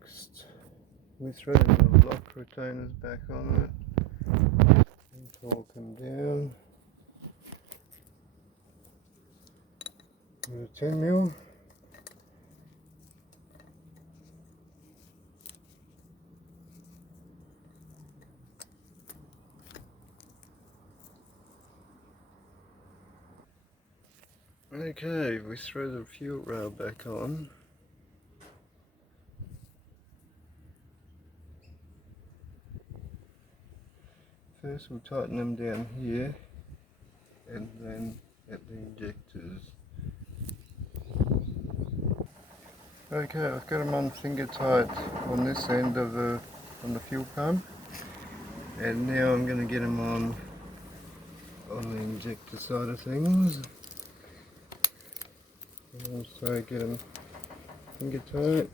Next, we thread the lock retainers back on it and torque them down with a 10mm. Okay, we throw the fuel rail back on. First we'll tighten them down here and then at the injectors. Okay, I've got them on finger tight on this end of the fuel pump, and now I'm going to get them on the injector side of things. And also get them finger tight.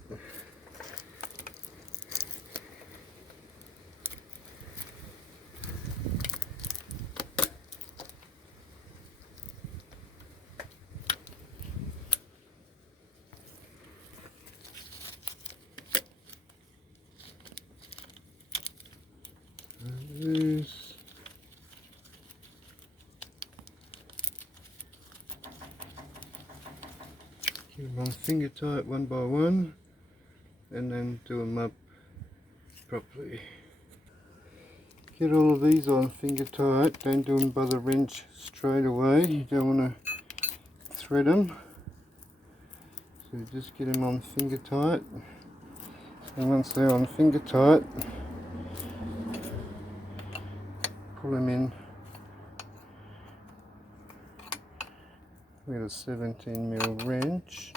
Loose. Keep them on finger tight one by one, and then do them up properly. Get all of these on finger tight, don't do them by the wrench straight away, you don't want to thread them. So just get them on finger tight, and once they're on finger tight, pull them in with a 17mm wrench.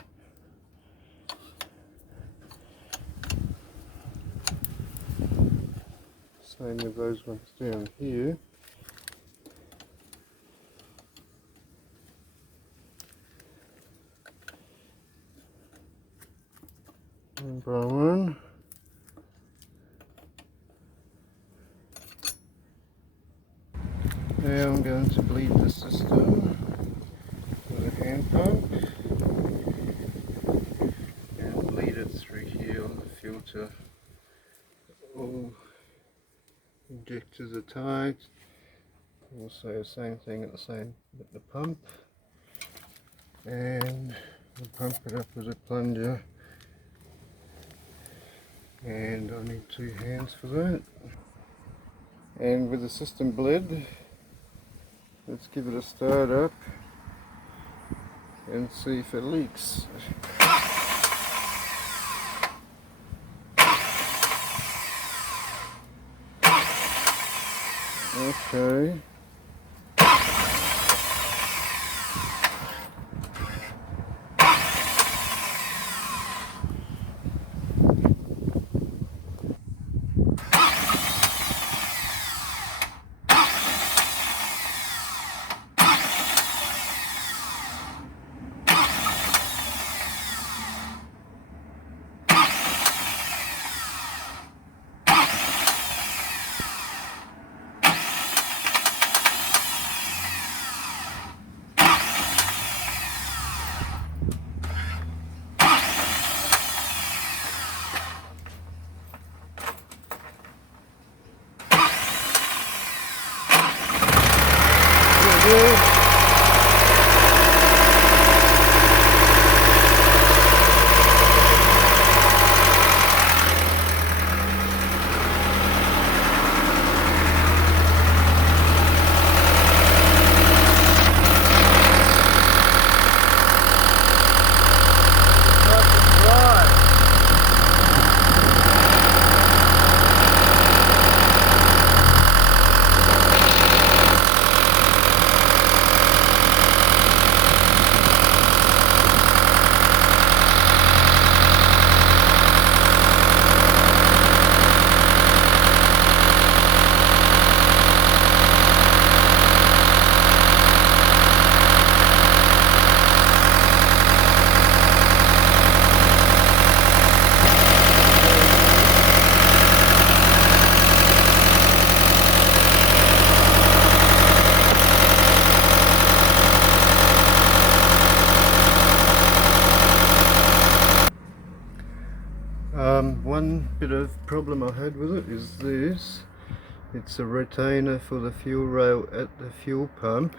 Same with those ones down here. One by one. Now I'm going to bleed the system with a hand pump and bleed it through here on the filter. All injectors are tight. Also same thing at the pump, and I'll pump it up with a plunger, and I need 2 hands for that. And with the system bled, let's give it a start up and see if it leaks. Okay. one bit of problem I had with it is this. It's a retainer for the fuel rail at the fuel pump.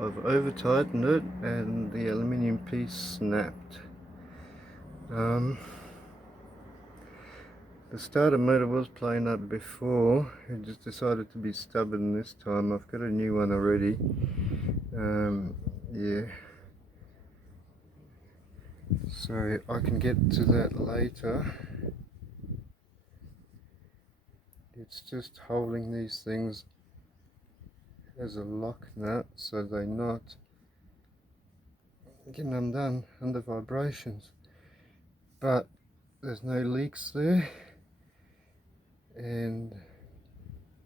I've over tightened it and the aluminium piece snapped. The starter motor was playing up before, it just decided to be stubborn this time. I've got a new one already. Yeah, so I can get to that later. It's just holding these things as a lock nut so they're not getting undone under vibrations. But there's no leaks there, and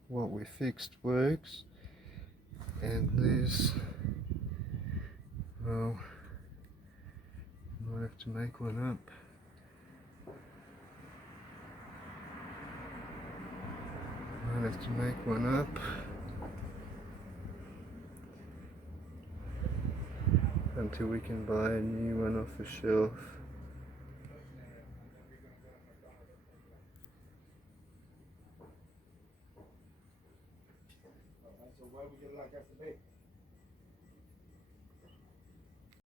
what we fixed works. And there's, well, I might have to make one up. Might have to make one up. Until we can buy a new one off the shelf. So where would you like us to be?